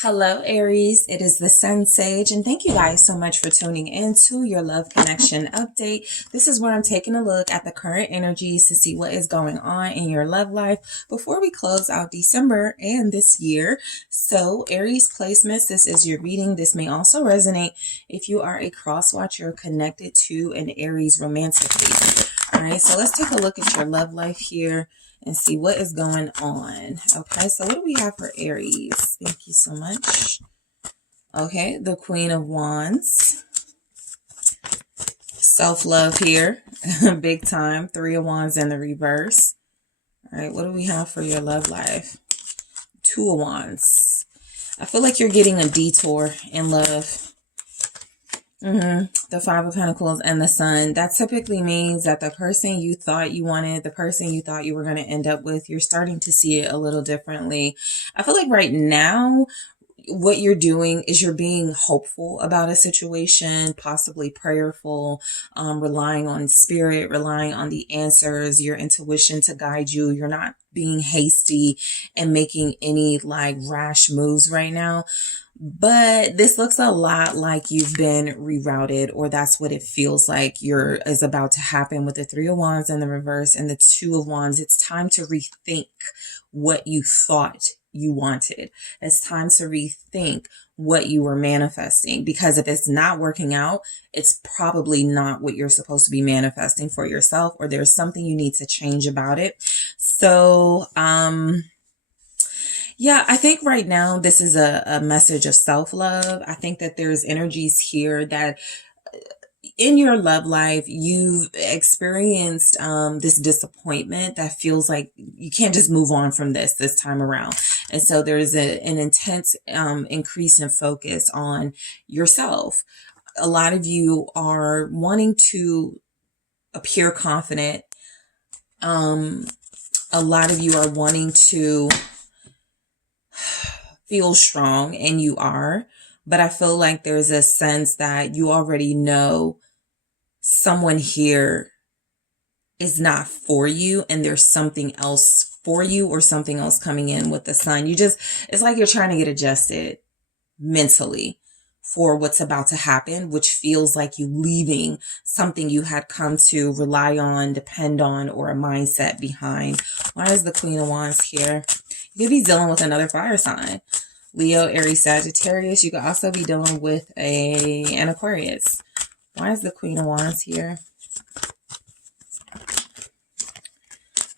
Hello, Aries. It is the SunSage, and thank you guys so much for tuning in to your love connection update. This is where I'm taking a look at the current energies to see what is going on in your love life before we close out December and this year. So, Aries placements, this is your reading. This may also resonate if you are a cross watcher connected to an Aries romantically. All right, so let's take a look at your love life here and see what is going on. Okay, so what do we have for Aries? Thank you so much. Okay, the Queen of Wands. Self-love here. Big time. Three of Wands in the reverse. All right, what do we have for your love life? Two of Wands. I feel like you're getting a detour in love. The Five of Pentacles and the Sun. That typically means that the person you thought you wanted, the person you thought you were going to end up with, you're starting to see it a little differently. I feel like right now, what you're doing is you're being hopeful about a situation, possibly prayerful, relying on spirit, relying on the answers, your intuition to guide you. You're not being hasty and making any like rash moves right now. But this looks a lot like you've been rerouted, or that's what it feels like is about to happen with the Three of Wands in the reverse and the Two of Wands. It's time to rethink what you thought you wanted. It's time to rethink what you were manifesting, because if it's not working out, it's probably not what you're supposed to be manifesting for yourself, or there's something you need to change about it. So, yeah, I think right now this is a message of self-love. I think that there's energies here that in your love life, you've experienced this disappointment that feels like you can't just move on from this time around. And so there's an intense increase in focus on yourself. A lot of you are wanting to appear confident. A lot of you are wanting to feel strong, and you are, but I feel like there's a sense that you already know someone here is not for you, and there's something else for you, or something else coming in with the Sun. It's like you're trying to get adjusted mentally for what's about to happen, which feels like you leaving something you had come to rely on, depend on, or a mindset behind. Why is the Queen of Wands here? You could be dealing with another fire sign. Leo, Aries, Sagittarius. You could also be dealing with an Aquarius. Why is the Queen of Wands here?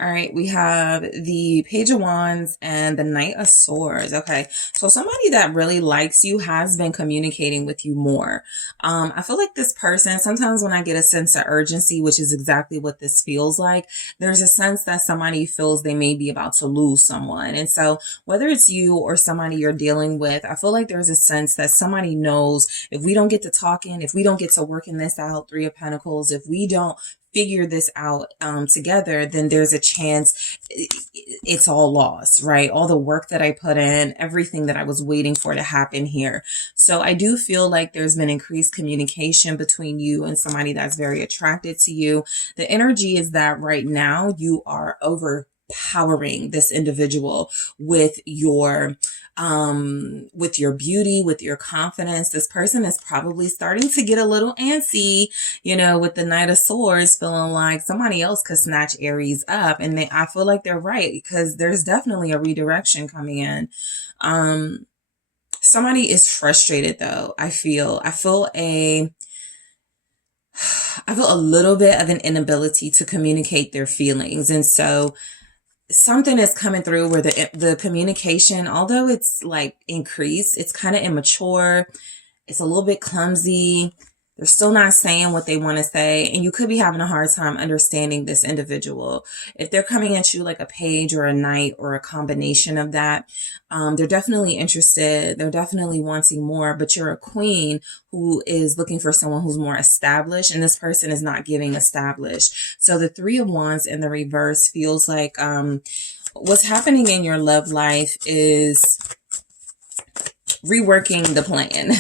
All right, we have the Page of Wands and the Knight of Swords. Okay, so somebody that really likes you has been communicating with you more. I feel like this person, sometimes when I get a sense of urgency, which is exactly what this feels like, there's a sense that somebody feels they may be about to lose someone. And so whether it's you or somebody you're dealing with, I feel like there's a sense that somebody knows, if we don't get to talking, if we don't get to working this out, Three of Pentacles, if we don't figure this out together, then there's a chance it's all lost, right? All the work that I put in, everything that I was waiting for to happen here. So I do feel like there's been increased communication between you and somebody that's very attracted to you. The energy is that right now you are overpowering this individual with your beauty, with your confidence. This person is probably starting to get a little antsy, with the Knight of Swords, feeling like somebody else could snatch Aries up. And I feel like they're right, because there's definitely a redirection coming in. Somebody is frustrated though. I feel a little bit of an inability to communicate their feelings. And so something is coming through where the communication, although it's like increased, it's kind of immature. It's a little bit clumsy. They're still not saying what they want to say. And you could be having a hard time understanding this individual. If they're coming at you like a page or a knight or a combination of that, they're definitely interested. They're definitely wanting more, but you're a queen who is looking for someone who's more established, and this person is not giving established. So the Three of Wands in the reverse feels like what's happening in your love life is reworking the plan.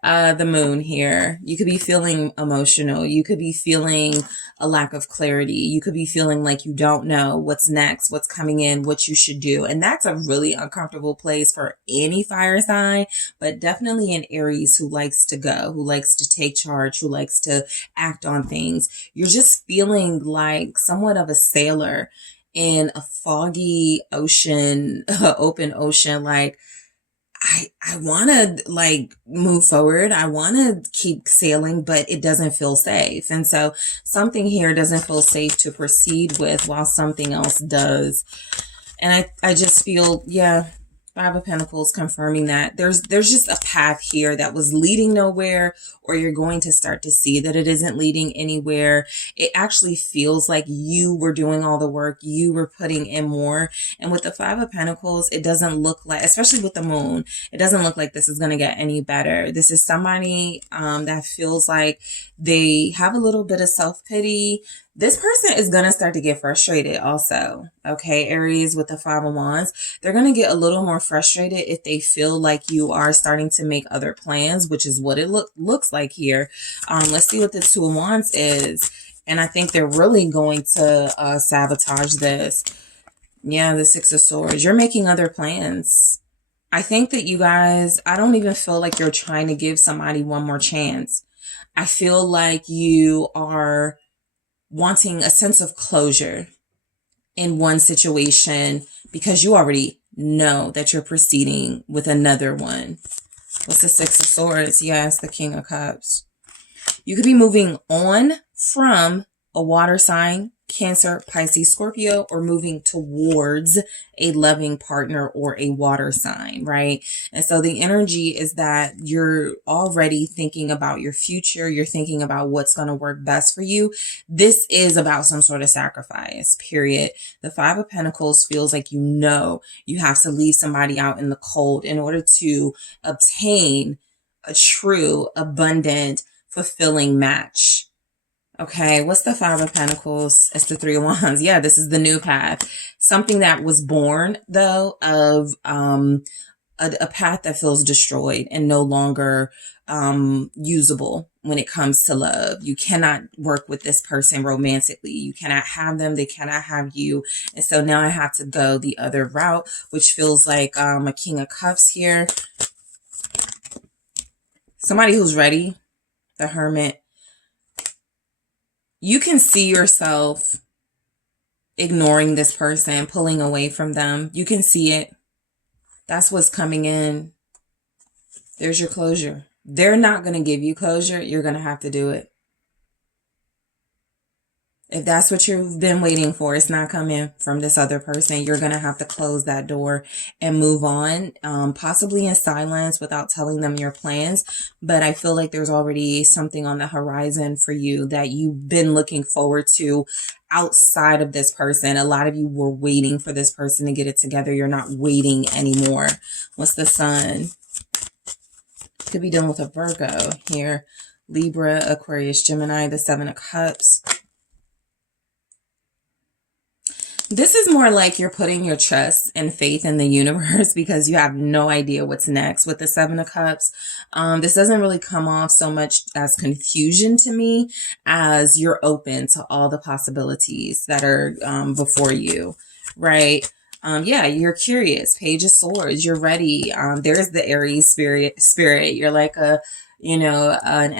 The Moon here. You could be feeling emotional. You could be feeling a lack of clarity. You could be feeling like you don't know what's next, what's coming in, what you should do. And that's a really uncomfortable place for any fire sign, but definitely an Aries who likes to go, who likes to take charge, who likes to act on things. You're just feeling like somewhat of a sailor in a foggy ocean, open ocean. Like, I want to like move forward. I want to keep sailing, but it doesn't feel safe. And so something here doesn't feel safe to proceed with while something else does. And I just feel, yeah, Five of Pentacles confirming that there's just a path here that was leading nowhere, or you're going to start to see that it isn't leading anywhere. It actually feels like you were doing all the work, you were putting in more. And with the Five of Pentacles, it doesn't look like, especially with the moon, it doesn't look like this is going to get any better. This is somebody that feels like they have a little bit of self-pity. This person is going to start to get frustrated also. Okay, Aries with the Five of Wands, they're going to get a little more frustrated if they feel like you are starting to make other plans, which is what it looks like here. Let's see what the Two of Wands is. And I think they're really going to sabotage this. Yeah, the Six of Swords. You're making other plans. I think that you guys, I don't even feel like you're trying to give somebody one more chance. I feel like you are wanting a sense of closure in one situation because you already know that you're proceeding with another one. What's the Six of Swords? Yes, the King of Cups. You could be moving on from a water sign, Cancer, Pisces, Scorpio, or moving towards a loving partner or a water sign, right? And so the energy is that you're already thinking about your future. You're thinking about what's going to work best for you. This is about some sort of sacrifice, period. The Five of Pentacles feels like you know you have to leave somebody out in the cold in order to obtain a true, abundant, fulfilling match. Okay, what's the Five of Pentacles? It's the Three of Wands. Yeah, this is the new path. Something that was born, though, of a path that feels destroyed and no longer usable when it comes to love. You cannot work with this person romantically. You cannot have them. They cannot have you. And so now I have to go the other route, which feels like a King of Cups here. Somebody who's ready, the Hermit. You can see yourself ignoring this person, pulling away from them. You can see it. That's what's coming in. There's your closure. They're not going to give you closure. You're going to have to do it. If that's what you've been waiting for, it's not coming from this other person. You're going to have to close that door and move on, possibly in silence without telling them your plans. But I feel like there's already something on the horizon for you that you've been looking forward to outside of this person. A lot of you were waiting for this person to get it together. You're not waiting anymore. What's the Sun? Could be dealing with a Virgo here. Libra, Aquarius, Gemini, the Seven of Cups. This is more like you're putting your trust and faith in the universe because you have no idea what's next with the Seven of Cups. This doesn't really come off so much as confusion to me as you're open to all the possibilities that are before you, right? Yeah, you're curious. Page of Swords. You're ready. There's the Aries spirit. You're like an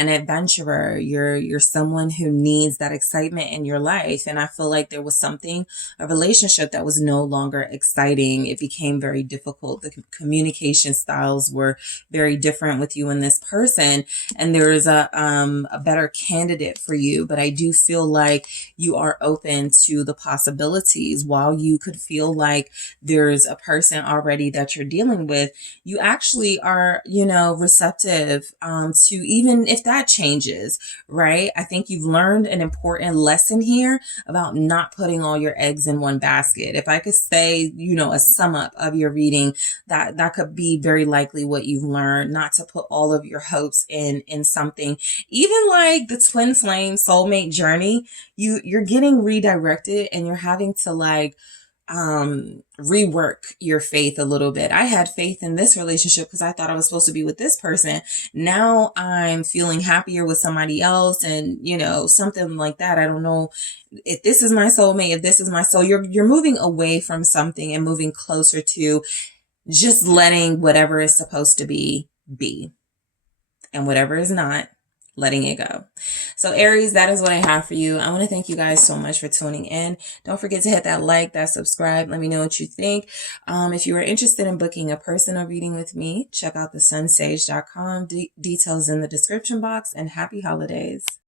adventurer. You're someone who needs that excitement in your life. And I feel like there was a relationship that was no longer exciting. It became very difficult. The communication styles were very different with you and this person. And there's a better candidate for you. But I do feel like you are open to the possibilities. While you could feel like there's a person already that you're dealing with, you actually are, receptive, to even if that changes, right? I think you've learned an important lesson here about not putting all your eggs in one basket. If I could say, a sum up of your reading, that could be very likely what you've learned, not to put all of your hopes in something, even like the twin flame soulmate journey. You're getting redirected and you're having to rework your faith a little bit. I had faith in this relationship because I thought I was supposed to be with this person. Now I'm feeling happier with somebody else, and you know, something like that. I don't know if this is my soulmate, if this is my soul. You're moving away from something and moving closer to just letting whatever is supposed to be, and whatever is not, letting it go. So Aries, that is what I have for you. I want to thank you guys so much for tuning in. Don't forget to hit that like, that subscribe. Let me know what you think. If you are interested in booking a personal reading with me, check out TheSunSage.com. Details in the description box, and happy holidays.